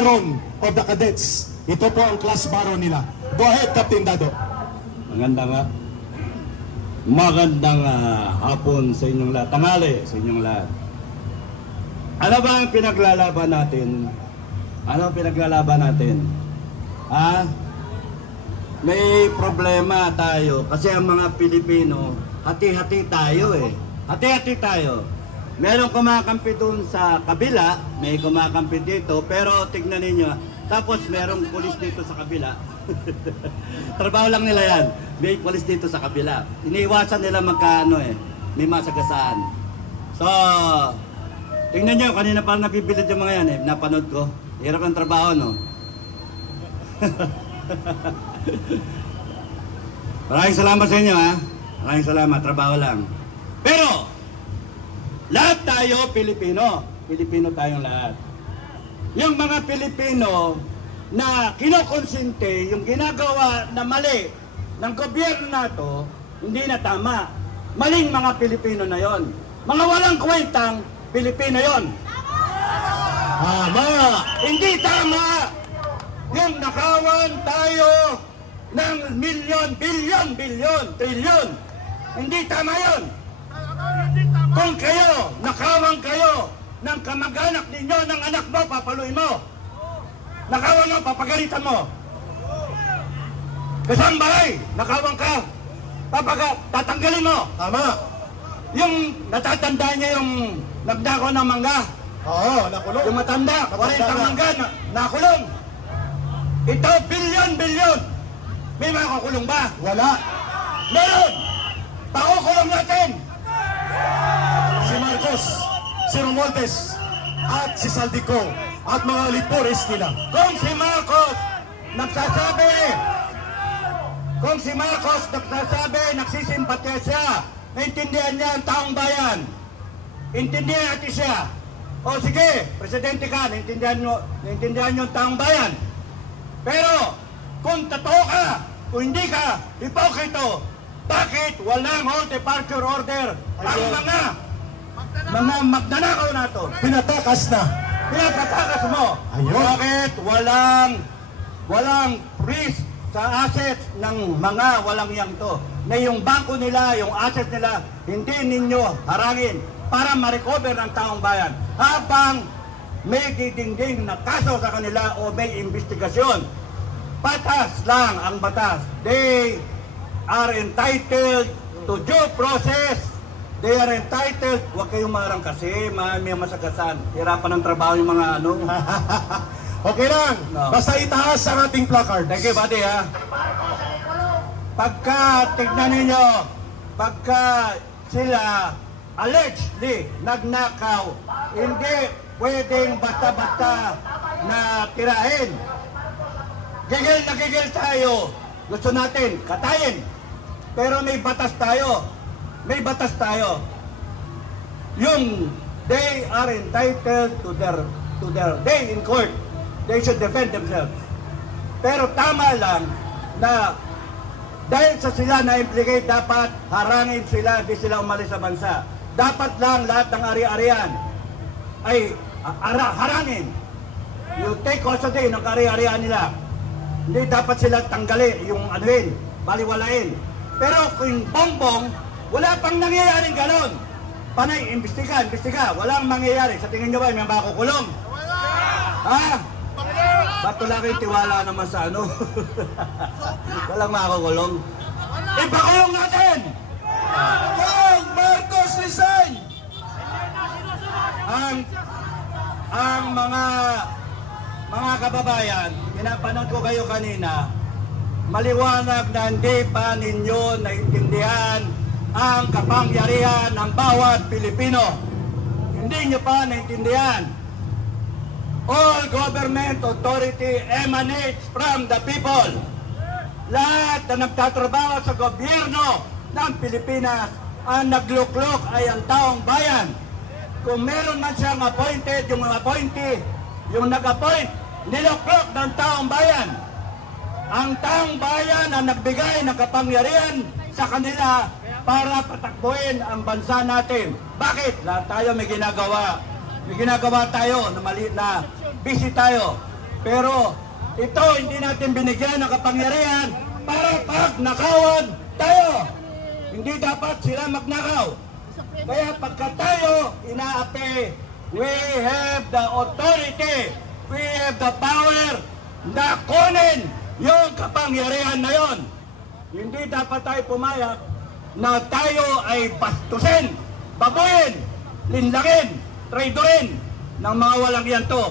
baron of the cadets. Ito po ang class baron nila. Go ahead, Captain Dado. Magandang hapon sa inyong lahat, tanghali sa inyong lahat. Ano ba ang pinaglalaban natin? Ano ang pinaglalaban natin? May problema tayo kasi ang mga Pilipino, hati-hati tayo eh. Hati-hati tayo. Merong kumakampi doon sa kabila, may kumakampi dito, pero tignan ninyo, tapos merong pulis dito sa kabila. Trabaho lang nila yan. May pulis dito sa kabila. Iniiwasan nila magkaano eh, may masagasaan. So, tingnan nyo, kanina pa nabibilid yung mga yan eh, napanood ko. Hirap ang trabaho, no? Maraming salamat sa inyo, ha? Maraming salamat, trabaho lang. Pero, lahat tayo Pilipino. Pilipino tayong lahat. Yung mga Pilipino na kinokonsente, yung ginagawa na mali ng gobyerno na to, hindi na tama. Maling mga Pilipino na yon. Mga walang kwentang Pilipino yon. Tama! Hindi tama! Yung nakawan tayo ng milyon, bilyon, trilyon. Hindi tama yon. Kung kayo, nakawang kayo ng kamag-anak ninyo, ng anak mo, papaluin mo. Nakawang mo, papagalitan mo. Kasambahay, nakawang ka, tatanggalin mo. Tama. Yung natatandaan niya yung nagdako ng mangga. Oo, nakulong. Yung matanda, 40 mangga, nakulong. Ito, bilyon. May makakulong ba? Wala. Meron! Pakukulong natin! Si Marcos, si Romualdez, at si Saldico, at mga lipores nila. Kung si Marcos nagsasabi, nagsisimpatya siya, naintindihan niya ang taong bayan, intindihan natin siya. O sige, presidente ka, naintindihan niyo ang taong bayan. Pero, kung totoo ka, kung hindi ka, hipokrito, bakit walang hold departure order ang mga magnanakaw na to? Pinatakas na. Pinapatakas mo. Ayun. Bakit walang freeze sa assets ng mga walang yang to? Na yung bangko nila, yung assets nila, hindi ninyo harangin para ma-recover ng taong bayan. Habang may didingding na kaso sa kanila o may investigasyon. Batas lang ang batas. They are entitled to due process. They are entitled. Huwag kayong marang kasi, may masagasan. Hirapan ng trabaho yung mga ano. Okay lang. No. Basta itaas ang ating placard. Thank you, buddy, ha. Pagka, tignan ninyo, pagka sila allegedly nagnakaw, hindi pwedeng basta-basta na tirahin. Gigil na gigil tayo. Gusto natin, katayin. Pero may batas tayo. May batas tayo. Yung they are entitled to their day in court. They should defend themselves. Pero tama lang na dahil sa sila na-implicate, dapat harangin sila, di sila umalis sa bansa. Dapat lang lahat ng ari-arian ay harangin. You take custody ng ari-arian nila. Hindi dapat sila tanggalin, yung anuhin, baliwalain. Pero kung bongbong, wala pang nangyayaring ganon. Panay, imbestiga. Walang mangyayari. Sa tingin nyo ba, may makukulong? Ha? Ba't wala kayong tiwala naman sa ano? Walang makukulong. Ipakulong natin! Wag! Marcos resign! Ang mga kababayan, pinapanood ko kayo kanina, maliwanag na hindi pa ninyo naintindihan ang kapangyarihan ng bawat Pilipino. Hindi nyo pa naintindihan. All government authority emanates from the people. Lahat na nagtatrabaho sa gobyerno ng Pilipinas, ang nagluklok ay ang taong bayan. Kung meron man siyang appointed, yung mga appointee, yung nag-appoint, niluklok ng taong bayan. Ang taong bayan ang nagbigay ng kapangyarihan sa kanila para patakbuhin ang bansa natin. Bakit? Lahat tayo may ginagawa. May ginagawa tayo na mali na busy tayo. Pero ito hindi natin binigyan ng kapangyarihan para pag nakawan tayo. Hindi dapat sila magnakaw. Kaya pagka tayo inaapi, we have the authority, we have the power na kunin yung kapangyarihan na yon. Hindi dapat tayo pumayag na tayo ay bastusin, babuin, linlangin, traidorin ng mga walang yanto.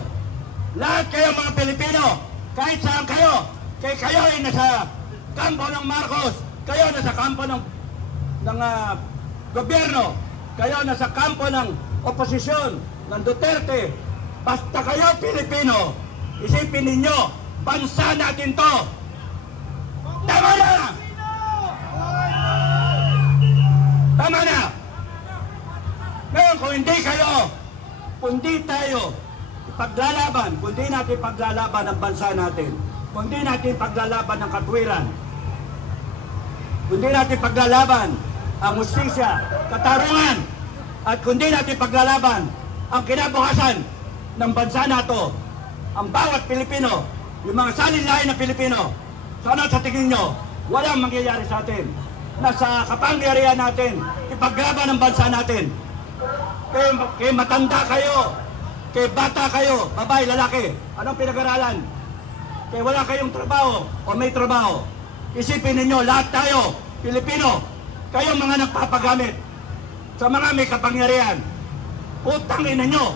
Lahat kayo mga Pilipino, kahit saan kayo, kayo ay nasa kampo ng Marcos, kayo nasa kampo ng gobyerno, kayo nasa kampo ng oposisyon, ng Duterte, basta kayo Pilipino, isipin ninyo, bansa natin to. Tama na! Tama na! Ngayon kung hindi kayo, kundi tayo paglalaban, kundi natin paglalaban ang bansa natin, kundi natin paglalaban ang katwiran, kundi natin paglalaban ang hustisya, katarungan, at kundi natin paglalaban ang kinabukasan ng bansa nato, ang bawat Pilipino, yung mga salinlahi na Pilipino, sana sa tingin nyo, walang mangyayari sa atin. Nasa kapangyarihan natin, ipaglaban ang bansa natin. Kay matanda kayo, kay bata kayo, babae, lalaki, anong pinag-aralan? Kaya wala kayong trabaho o may trabaho. Isipin ninyo, lahat tayo, Pilipino, kayong mga nagpapagamit sa mga may kapangyarihan. Utang ina nyo.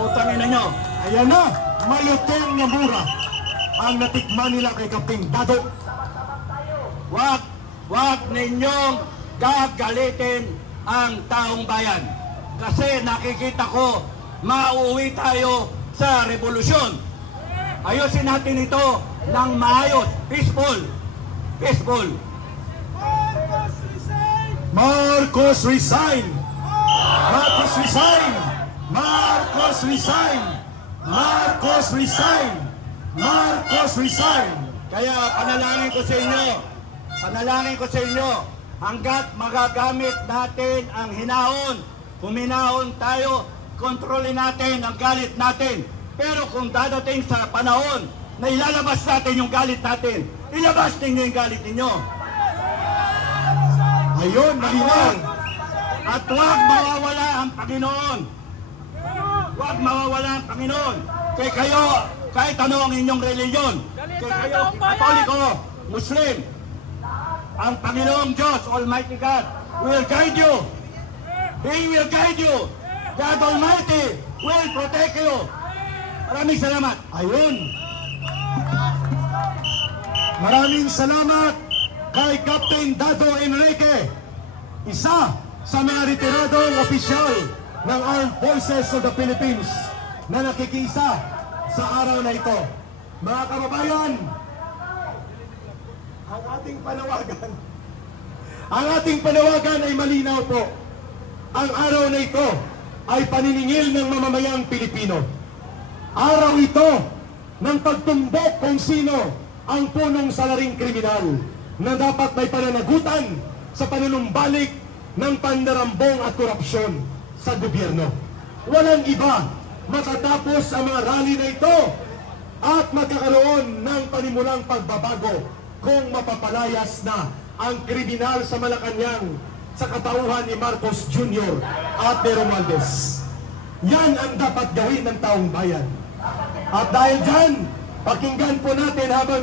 Utang ina nyo. Ayan na, malutong na mura ang natikman nila kay Kaping Dado. Wag ninyong gagalitin ang taong bayan. Kasi nakikita ko, mauuwi tayo sa revolusyon. Ayusin natin ito ng maayos, peaceful. Peaceful. Marcos resign! Marcos resign! Marcos resign! Marcos resign! Marcos resign! Kaya panalangin ko sa inyo, hanggat magagamit natin ang hinahon, huminahon tayo, kontrolin natin ang galit natin. Pero kung dadating sa panahon na ilalabas natin yung galit natin, ilabas ninyo yung galit ninyo. Ayun, malinaw! At huwag mawawala ang Panginoon. Huwag mawawala ang Panginoon. Kaya kayo, kahit ano ang inyong reliyon, kaya kayo, Katoliko, Muslim, ang Panginoong Diyos, Almighty God, will guide you. He will guide you. God Almighty will protect you. Maraming salamat. Ayun! Maraming salamat kay Captain Dado Enrique, isa sa mga retiradong opisyal ng Armed Forces of the Philippines na nakikisa sa araw na ito. Mga kababayan, ang ating panawagan ay malinaw po. Ang araw na ito ay paniningil ng mamamayang Pilipino. Araw ito ng pagtumbok kung sino ang punong salaring kriminal na dapat may pananagutan sa panunumbalik ng pandarambong at korupsyon sa gobyerno. Walang iba matatapos ang mga rally na ito at magkakaroon ng panimulang pagbabago kung mapapalayas na ang kriminal sa Malacanang sa katauhan ni Marcos Jr. at ni Romualdez. Yan ang dapat gawin ng taong bayan. At dahil dyan, pakinggan po natin habang